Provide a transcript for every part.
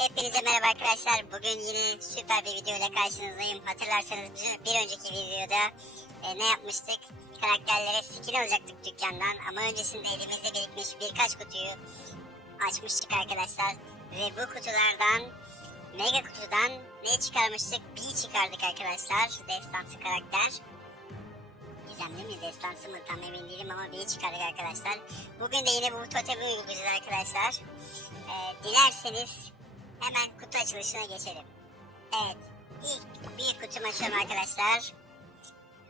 Hepinize merhaba arkadaşlar. Bugün yine süper bir video ile karşınızdayım. Hatırlarsanız bir- önceki videoda e, ne yapmıştık? Karakterlere skin alacaktık dükkandan ama öncesinde elimizde birikmiş birkaç kutuyu açmıştık arkadaşlar. Ve bu kutulardan mega kutudan ne çıkarmıştık? Bir çıkardık arkadaşlar. Destansı karakter. Gizemli mi destansı mı tam emin değilim ama bir çıkardık arkadaşlar. Bugün de yine bu totemi uygulayacağız arkadaşlar. Ee, dilerseniz hemen kutu açılışına geçelim. Evet ilk bir kutum açıyorum arkadaşlar.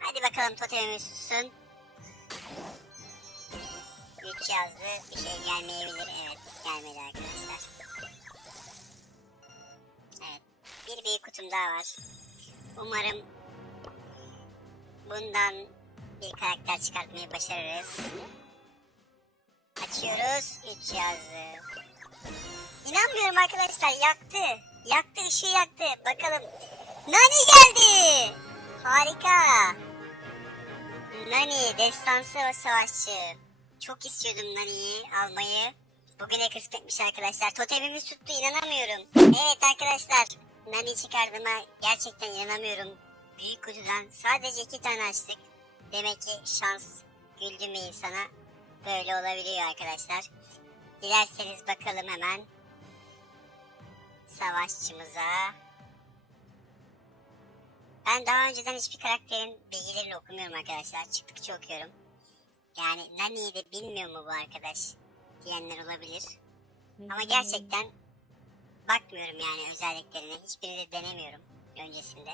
Hadi bakalım totemimiz sussun. 3 yazdı bir şey gelmeyebilir evet gelmedi arkadaşlar. Evet bir büyük kutum daha var. Umarım bundan bir karakter çıkartmayı başarırız. Açıyoruz. 3 yazdı. İnanmıyorum arkadaşlar yaktı. Yaktı ışığı yaktı. Bakalım. Nani geldi. Harika. Nani destansı ve savaşçı. Çok istiyordum Nani'yi almayı. Bugüne kısmetmiş arkadaşlar. Totemimiz tuttu inanamıyorum. Evet arkadaşlar. Nani çıkardığıma gerçekten inanamıyorum. Büyük kutudan sadece iki tane açtık. Demek ki şans güldü mü insana böyle olabiliyor arkadaşlar. Dilerseniz bakalım hemen savaşçımıza. Ben daha önceden hiçbir karakterin bilgilerini okumuyorum arkadaşlar. Çıktıkça okuyorum. Yani Nani'yi de bilmiyor mu bu arkadaş diyenler olabilir. Ama gerçekten bakmıyorum yani özelliklerine. Hiçbirini de denemiyorum öncesinde.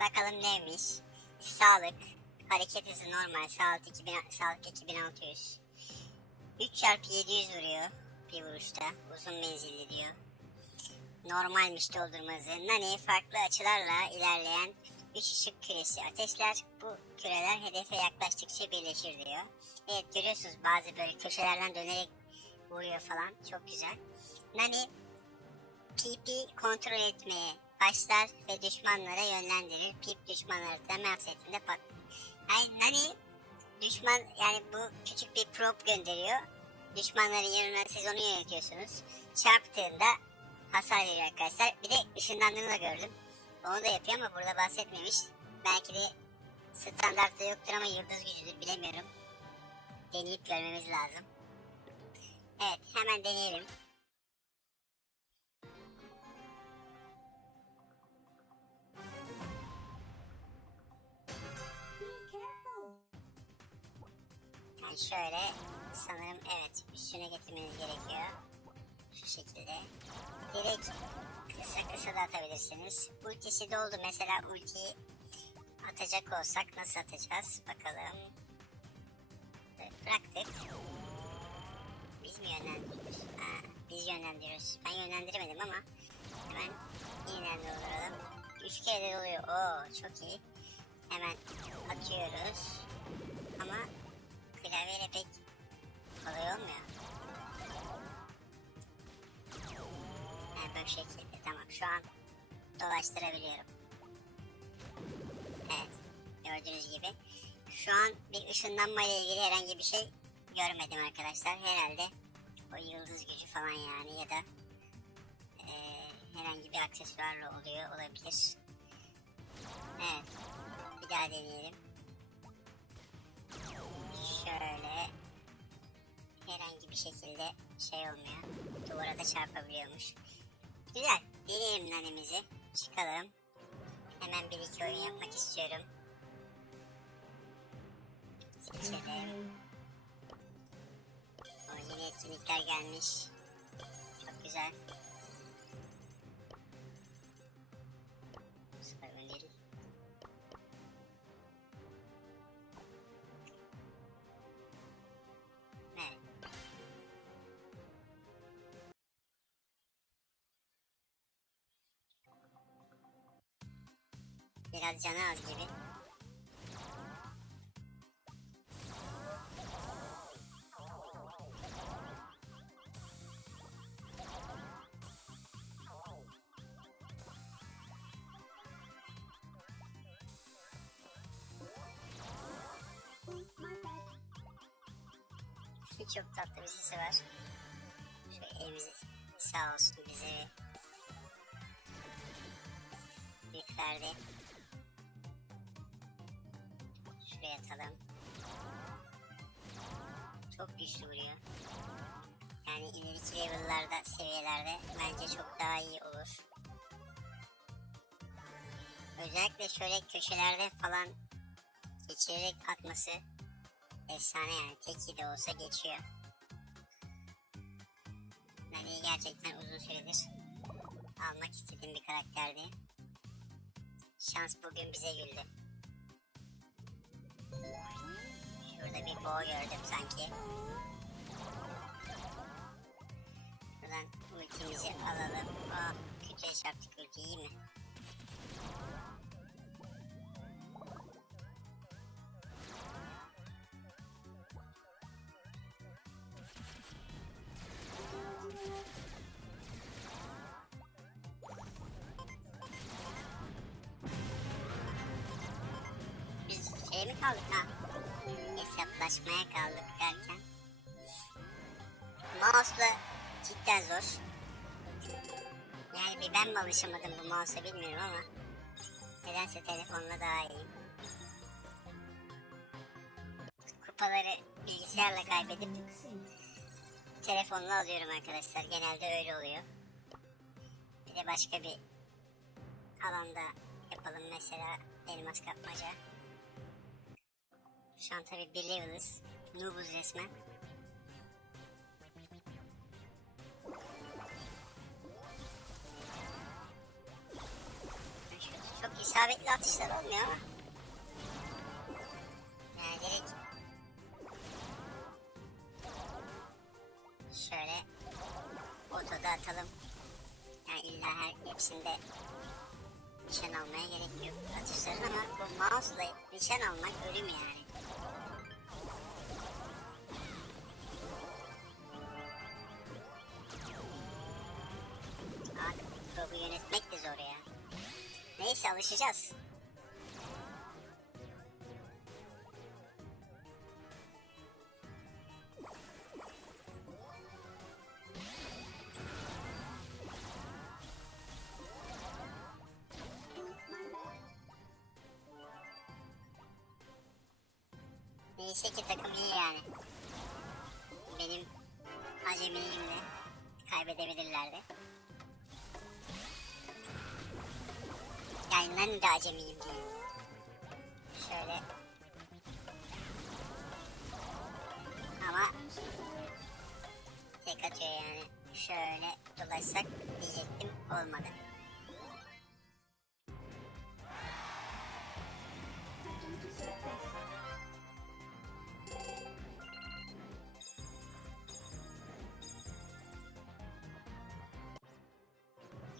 Bakalım neymiş. Sağlık, hareket hızı normal, sağlık, 2000, sağlık 2600. 3 çarpı 700 vuruyor bir vuruşta. Uzun menzilli diyor. Normalmiş doldurma hızı. Nani farklı açılarla ilerleyen 3 ışık küresi ateşler. Bu küreler hedefe yaklaştıkça birleşir diyor. Evet görüyorsunuz bazı böyle köşelerden dönerek vuruyor falan. Çok güzel. Nani PP kontrol etmeye başlar ve düşmanlara yönlendirir. Pip düşmanları temel setinde pat. Yani Nani düşman yani bu küçük bir prop gönderiyor. Düşmanların yanına siz onu yönetiyorsunuz. Çarptığında hasar veriyor arkadaşlar. Bir de ışınlandığını da gördüm. Onu da yapıyor ama burada bahsetmemiş. Belki de standartta yoktur ama yıldız gücüdür bilemiyorum. Deneyip görmemiz lazım. Evet hemen deneyelim. Yani şöyle sanırım evet üstüne getirmeniz gerekiyor. Şu şekilde. Direkt kısa kısa da atabilirsiniz. Ultisi doldu. Mesela ultiyi atacak olsak nasıl atacağız? Bakalım. Bıraktık. Biz mi yönlendiriyoruz? Ha, biz yönlendiriyoruz. Ben yönlendiremedim ama hemen yeniden dolduralım. Üç kere de doluyor. Oo çok iyi. Hemen atıyoruz. Ama klavyeyle pek kolay olmuyor. Böyle şekilde tamam şu an dolaştırabiliyorum. Evet gördüğünüz gibi şu an bir ışınlanma ile ilgili herhangi bir şey görmedim arkadaşlar. Herhalde o yıldız gücü falan yani ya da eee, herhangi bir aksesuarla oluyor olabilir. Evet bir daha deneyelim. Şöyle herhangi bir şekilde şey olmuyor. Duvara da çarpabiliyormuş. Güzel. Deneyelim nanemizi. Çıkalım. Hemen bir iki oyun yapmak istiyorum. Seçelim. O yeni etkinlikler gelmiş. Çok güzel. Biraz canı az gibi. Çok tatlı bir sesi var. Şöyle evimiz sağ olsun bize verdi. Şuraya atalım. Çok güçlü vuruyor. Yani ileriki level'larda, seviyelerde bence çok daha iyi olur. Özellikle şöyle köşelerde falan geçirerek atması efsane yani. Teki de olsa geçiyor. Nani'yi gerçekten uzun süredir almak istediğim bir karakterdi. Şans bugün bize güldü. Boğa gördüm sanki. Buradan ultimizi alalım. Aa, kötüye çarptık ulti iyi mi? Biz şey mi kaldık ha? Hesaplaşmaya kaldık derken. Mouse'la cidden zor. Yani bir ben mi alışamadım bu mouse'a bilmiyorum ama. Nedense telefonla daha iyi. Kupaları bilgisayarla kaybedip telefonla alıyorum arkadaşlar. Genelde öyle oluyor. Bir de başka bir alanda yapalım mesela elmas kapmaca. Şu an tabi bir. Noob'uz resmen. Çok isabetli atışlar olmuyor ama. Yani direkt şöyle otoda atalım. Yani illa her hepsinde nişan almaya gerek yok atışların ama bu mouse'la nişan almak ölüm yani. Yönetmek de zor ya. Neyse alışacağız. Neyse ki takım iyi yani. Benim acemiliğimle kaybedebilirlerdi. Yani ben de acemiyim diye. Şöyle. Ama tek atıyor yani. Şöyle dolaşsak diyecektim olmadı.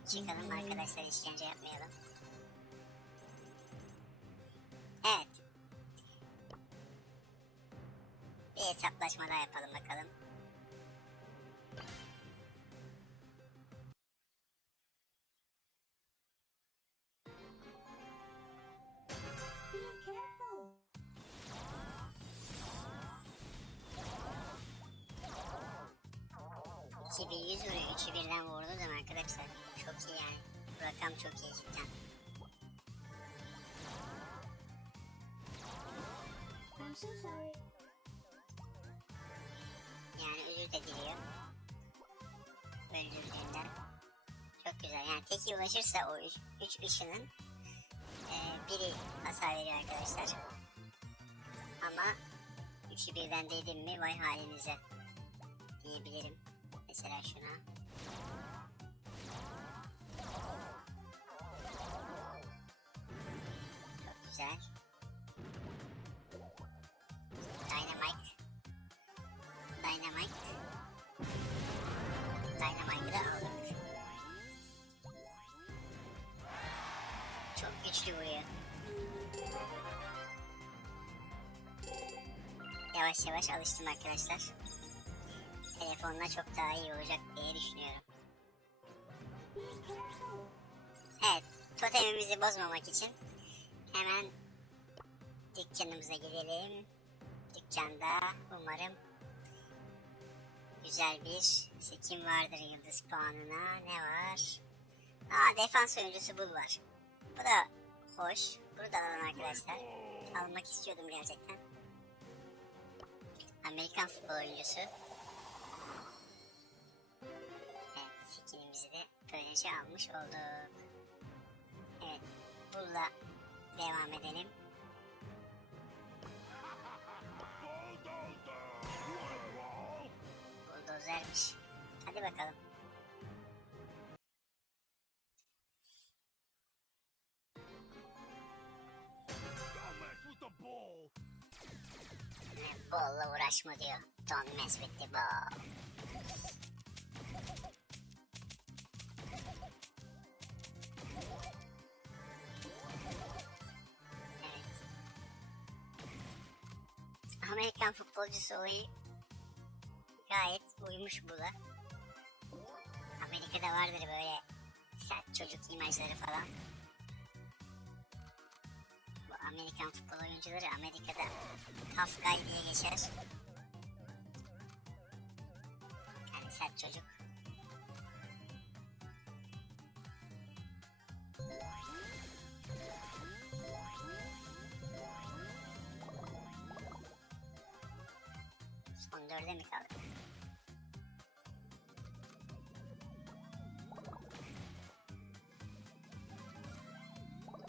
Çıkalım arkadaşlar işkence yapmayalım. 2100 vuruyor. 3'ü birden vurduğu zaman arkadaşlar. Çok iyi yani. Bu rakam çok iyi cidden. Yani özür de diliyor. Öldürdüğünden. Çok güzel. Yani teki ulaşırsa o 3 ışının e, biri hasar veriyor arkadaşlar. Ama üçü birden değdim mi vay halinize diyebilirim. Mesela şuna. Çok güzel. Dynamite. Dynamite. Dynamite'ı da aldık. Çok güçlü vuruyor. Yavaş yavaş alıştım arkadaşlar. Telefonla çok daha iyi olacak diye düşünüyorum. Evet, totemimizi bozmamak için hemen dükkanımıza gidelim. Dükkanda umarım güzel bir skin vardır yıldız puanına. Ne var? Aa defans oyuncusu bul var. Bu da hoş. Bunu da alalım arkadaşlar. Almak istiyordum gerçekten. Amerikan futbol oyuncusu. Skinimizi de böylece almış olduk. Evet, bununla devam edelim. Buldozermiş. Hadi bakalım. Bolla uğraşma diyor. Don't mess with the ball. Amerikan futbolcusu olayı gayet uymuş bula. Amerika'da vardır böyle sert çocuk imajları falan. Bu Amerikan futbol oyuncuları Amerika'da tough guy diye geçer. Yani sert çocuk. Dörde mi kaldık?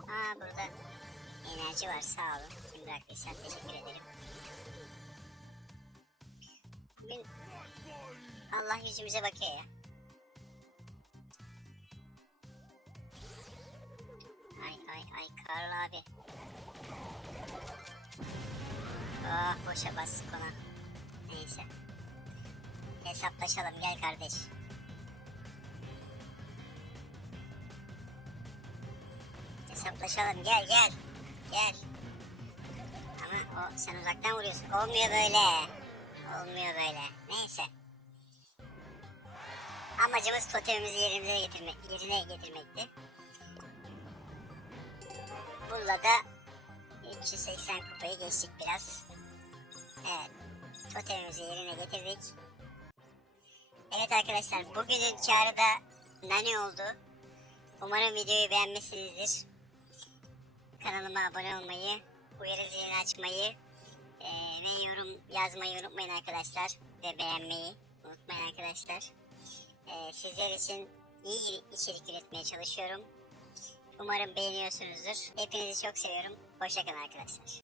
Aa burada enerji var sağ olun. Kim bıraktıysan teşekkür ederim. Bugün Allah yüzümüze bakıyor ya. Ay ay ay Karl abi. Ah boşa bastık ona. Neyse. Hesaplaşalım gel kardeş. Hesaplaşalım gel gel. Gel. Ama o sen uzaktan vuruyorsun. Olmuyor böyle. Olmuyor böyle. Neyse. Amacımız totemimizi yerimize getirmek, yerine getirmekti. Bununla da 380 kupayı geçtik biraz. Evet. Totemimizi yerine getirdik. Evet arkadaşlar bugünün karı da nane oldu. Umarım videoyu beğenmişsinizdir. Kanalıma abone olmayı, uyarı zilini açmayı eee, ve yorum yazmayı unutmayın arkadaşlar. Ve beğenmeyi unutmayın arkadaşlar. Eee, sizler için iyi içerik üretmeye çalışıyorum. Umarım beğeniyorsunuzdur. Hepinizi çok seviyorum. Hoşçakalın arkadaşlar.